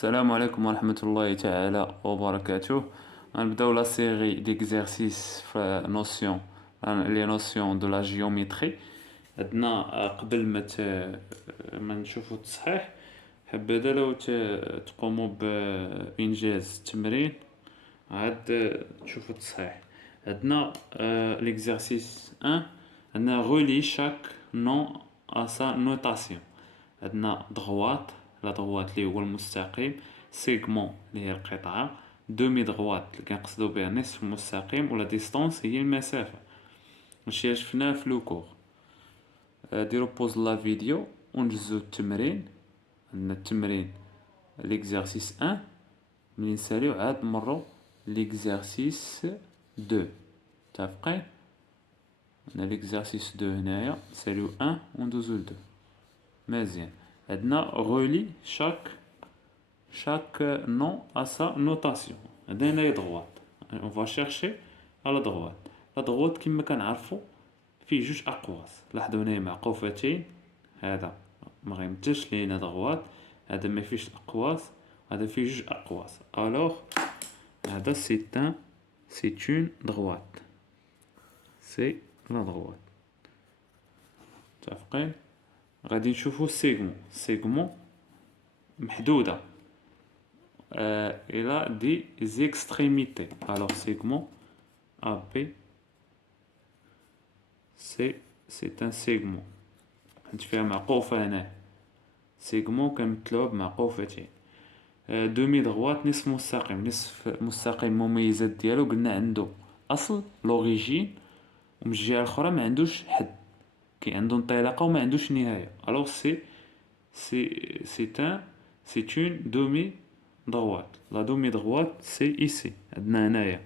السلام عليكم ورحمة الله تعالى وبركاته. غنبداو لا سيري ديكزارسيس في نوسيون لي نوسيون دو لا جيومتري. عندنا قبل ما نشوفو التصحيح، حبذا لو تقوموا بإنجاز التمرين عاد تشوفو التصحيح. عندنا ليكزارسيس 1، عندنا غولي شاك نون à sa notation. عندنا دغوات، لا دغوات اللي هو المستقيم، سيغمون اللي هي القطعة، دومي دغوات اللي كنقصدو بها نصف المستقيم، ولا ديستونس هي المسافة. هادشي شفناه في لو كور. ديرو بوز لا فيديو ونجزو التمرين. عندنا التمرين ليكزارسيس 1، ملي نساليو عاد نمرو ليكزارسيس 2. متفقين؟ عندنا ليكزارسيس 2 هنايا، نساليو 1 وندوزو ل 2. مزيان. عندنا غولي chaque nom à sa notation. عندنا لي دغوات، on va chercher à la droite. لا دغوات كما كنعرفو فيه جوج اقواس، لاحظوا هنايا معقوفتين، هذا ما غيمثلش لينا دغوات، هذا ما فيش الاقواس، هذا فيه جوج اقواس. الوغ هذا سي اون دغوات، سي لا دغوات. متفقين؟ غادي نشوفو سيغمون محدودة، il a des extrémités. Alors segment AB, c'est un segment. حيت فيها معقوفة هنا، سيغمون كنمثلوه بمعقوفتين. دومي دغوات نصف مستقيم. نصف مستقيم المميزات ديالو قلنا عنده اصل لوريجين، ومن الجهة الاخرى ما عندوش حد، كي عنده انطلاقة وما عندوش نهاية. alors c'est une demi droite. La demi droite c'est ici. عندنا هنايا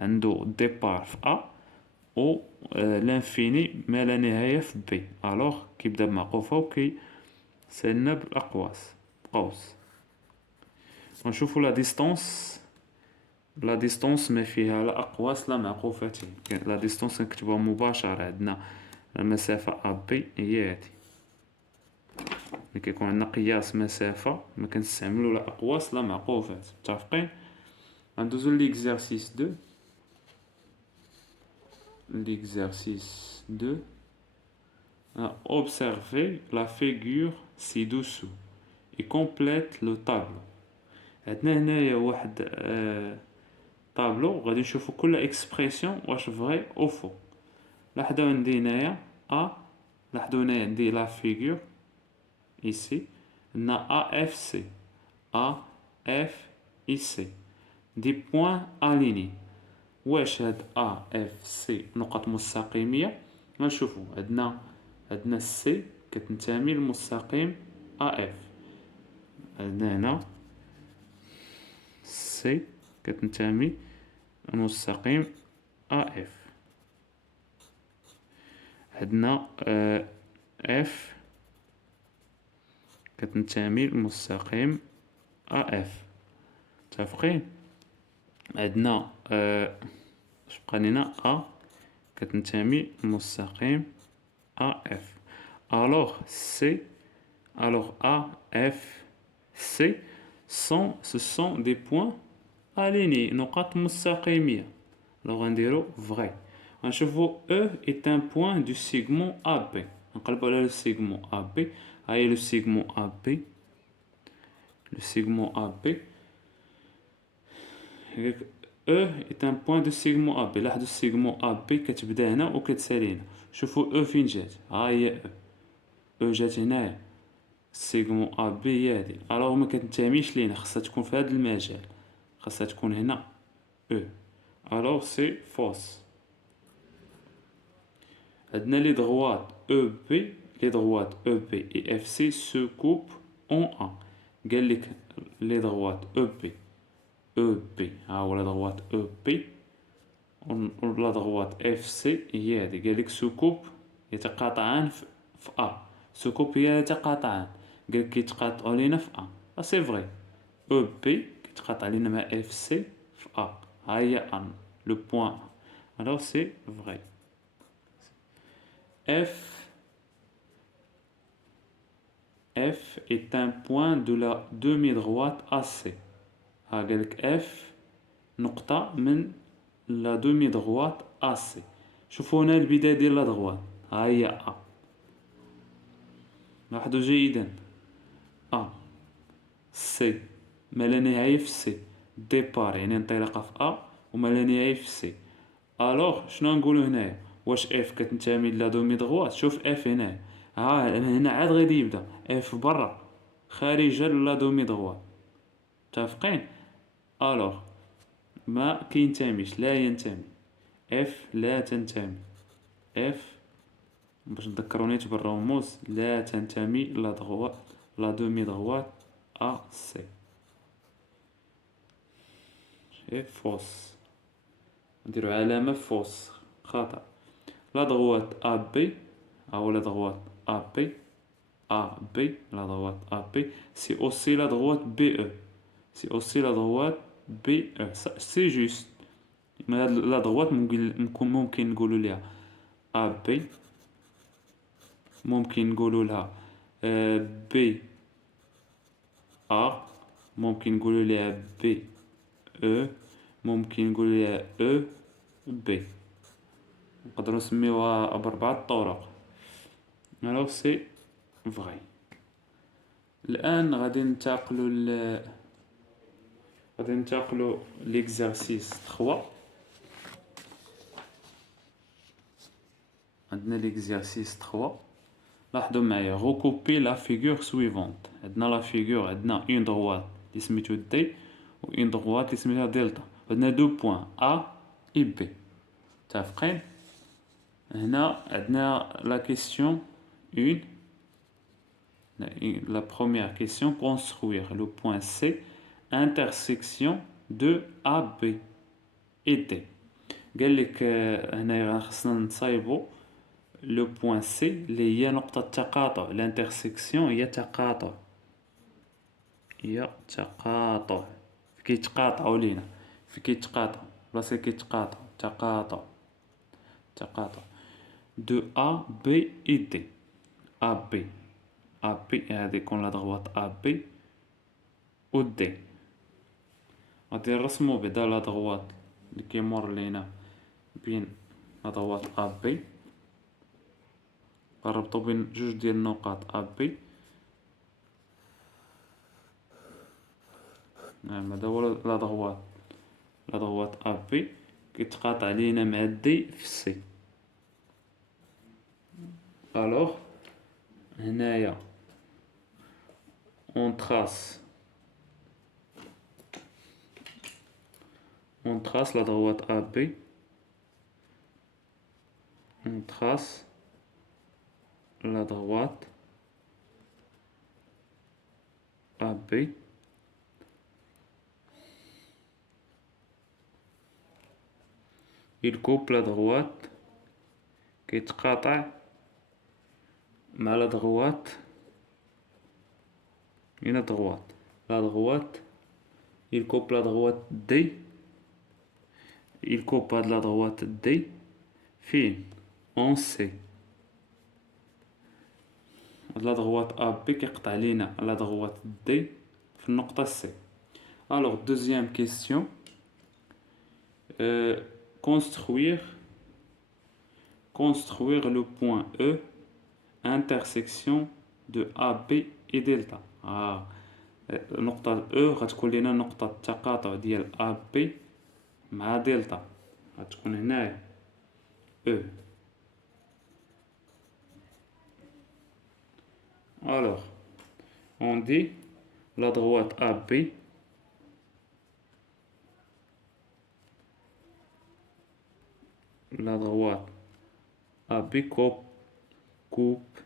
عنده départ في A و l'infini ما لا نهاية في B. alors كيبدا بمعقوفة وكي سالنا بالأقواس قوس. ونشوفو لا ديستونس. لا ديستونس ما فيها لا أقواس لا معقوفتين، لا ديستونس نكتبوها مباشرة. عندنا المسافة AB هي هادي، ملي كيكون عندنا قياس مسافة ما كنستعملو لا أقواس لا معقوفات. متفقين؟ غندوزو ليكزارسيس 2. L'exercice 2. Observez la figure ci-dessous et complète le tableau. عندنا هنايا واحد طابلو غادي نشوفو كل اكسبريسيون واش فري او فو. لاحظوا عندي هنايا لاحظوا هنايا عندي لا فيغور ici. عندنا AFC AFIC دي بوين اليني. واش هاد AFC نقط مستقيمية؟ غنشوفو عندنا سي كتنتمي للمستقيم AF. عندنا هنا سي كتنتمي للمستقيم AF. عندنا اف كتنتمي للمستقيم AF. متفقين؟ عندنا اش بقى لينا كتنتمي للمستقيم AF. alors AF C ce sont des points alignés، نقاط مستقيمية. alors غنديرو vrai. غنشوفو E est un point du segment AB. نقلبو على le segment AB. هاهي le segment AB. le segment AB. E est un point du segment AB. لاحظوا السيغمون AB كتبدا هنا وكتسالي هنا. شوفوا E فين جات، ها هي E جات هنايا. السيغمون AB هي هادي. الوغ ما كتنتميش لينا، خاصها تكون في هذا المجال، خاصها تكون هنا E. alors c'est fausse. عندنا les droites EB et FC se coupent en A. قال لك les droites EB ها هو لا droite EB و لا droite FC هي هادي. قال لك se coupe يتقاطعان في A. se coupe هي يتقاطعان، قال لك كيتقاطعوا لينا في A. سي فري. EB كيتقاطع لينا مع FC في A. ها هي le point. alors c'est vrai. F est un point de la demi-droite AC. قال لك F نقطة من لا دومي droite AC. شوفوا هنا البداية ديال لا droite، ها هي A. لاحظوا جيدا، A C ما لا نهاية في C، ديبار يعني انطلاقة في A وما لا نهاية في C. الوغ شنو نقولوا هنايا؟ واش اف كتنتمي لا دومي دغوات؟ شوف اف هنا، ها هنا عاد غادي يبدا اف برا خارجه لا دومي دغوات. متفقين؟ الوغ ما كينتميش، لا ينتمي، اف لا تنتمي، اف باش نذكرونيت بالرموز لا تنتمي لا دغوات لا دومي دغوات ا سي. شوف فوس، نديرو علامة فوس خطأ. La droite AB, ou la droite AP, AB, la droite AP, c'est aussi la droite BE. C'est aussi la droite BE. C'est juste. Mais la droite, ممكن نقولوا لها AB، ممكن نقولوا لها BA، ممكن نقولوا لها BE، ممكن نقولوا لها EB. نقدروا نسميوها بأربعة طرق. الوغ سي فغي. الآن غادي ننتقلوا ليكزارسيس 3. عندنا ليكزارسيس 3. لاحظوا معايا recouper la figure suivante. عندنا لا فيغور، عندنا اون droite اللي سميتو دي و اون droite اللي سميتها دلتا، عندنا دو بوين A et B. متفقين؟ هنا عندنا la question 1. La première question, construire le point C, intersection de AB et D. قال لك هنا خصنا نصايبو لو بوين سي اللي هي نقطة تقاطع. الانترسيكسيون هي تقاطع، هي تقاطع، كيتقاطعوا لينا، في كيتقاطع بلاصة كيتقاطع، تقاطع تقاطع دو A B et D. A B AB هذه يكون لا droite AB و D. غادي نرسمو بعدا لا droite اللي كيمر لينا بين لا droite AB، غنربطو بين جوج ديال النقاط AB. نعم هذا هو لا droite AB كيتقاطع لينا مع دي في سي. الوغ هنايا on trace la droite AB, on trace la droite AB, il coupe la droite كيتقاطع مع la droite هنا droite. La droite, il coupe la droite D, il coupe la droite D فين en C. la droite AB كيقطع لينا la droite D في النقطة C. Alors deuxième question, construire le point E, intersection de AB et delta. نقطة E غتكون لنا نقطة التقاطع ديال AB مع دلتا، غتكون هنايا E. Alors on dit la droite AB coupe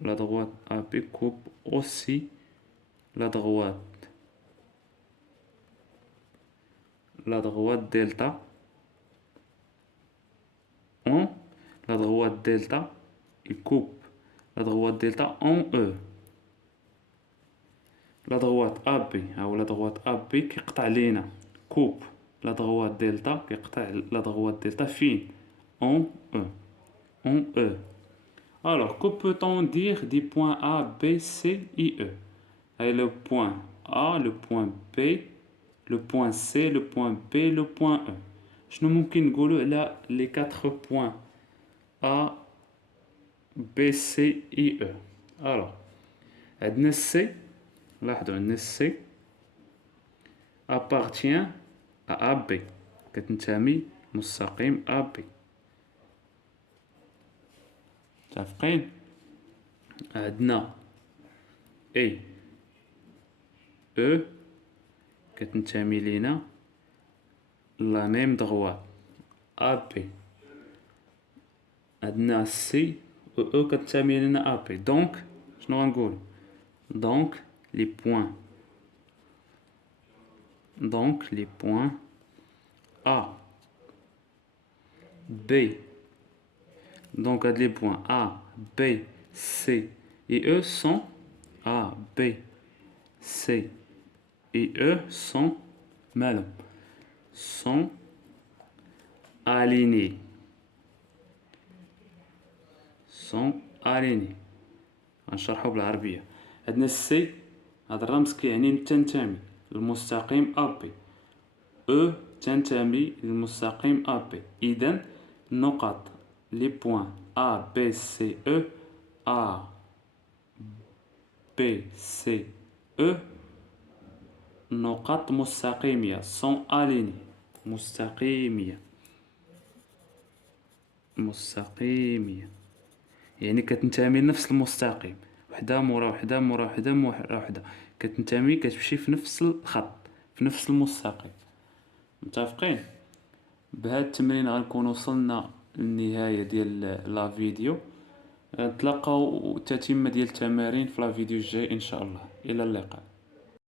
la droite AB coupe aussi la droite delta en la droite delta, il coupe la droite delta en E. la droite AB ou la droite AB كيقطع لينا coupe la droite delta كيقطع la droite delta فين en E. Alors, que peut-on dire des points A, B, C, I, E? Et le point A, le point B, le point C, le point B, le point E. شنو ممكن نقولوا على les 4 points A, B, C, I, E? Alors, عندنا C, لاحظوا عندنا C appartient à AB, كتنتمي مستقيم AB. متفقين؟ عندنا A E كتنتمي لينا لا ميم دغوات AB. عندنا سي و او كتنتمي لنا AB. دونك شنو غنقولو؟ دونك لي بوين A B. Donc les points A, B, C et E sont A, B, C et E sont alignés. غنشرحو بالعربية. عندنا السي، هذا الرمز كيعني تنتمي للمستقيم AB. E تنتمي للمستقيم AB. إذن النقط les points A, B, C, E, A, B, C, E نقط مستقيمية sont alignés. مستقيمية يعني كتنتمي لنفس المستقيم، وحدة مورا وحدة مورا وحدة مورا وحدة، كتنتمي كتمشي في نفس الخط في نفس المستقيم. متفقين؟ بهذا التمرين غنكون وصلنا للنهاية ديال لا فيديو. نتلاقاو تتمة ديال التمارين في لا فيديو الجاي ان شاء الله. الى اللقاء.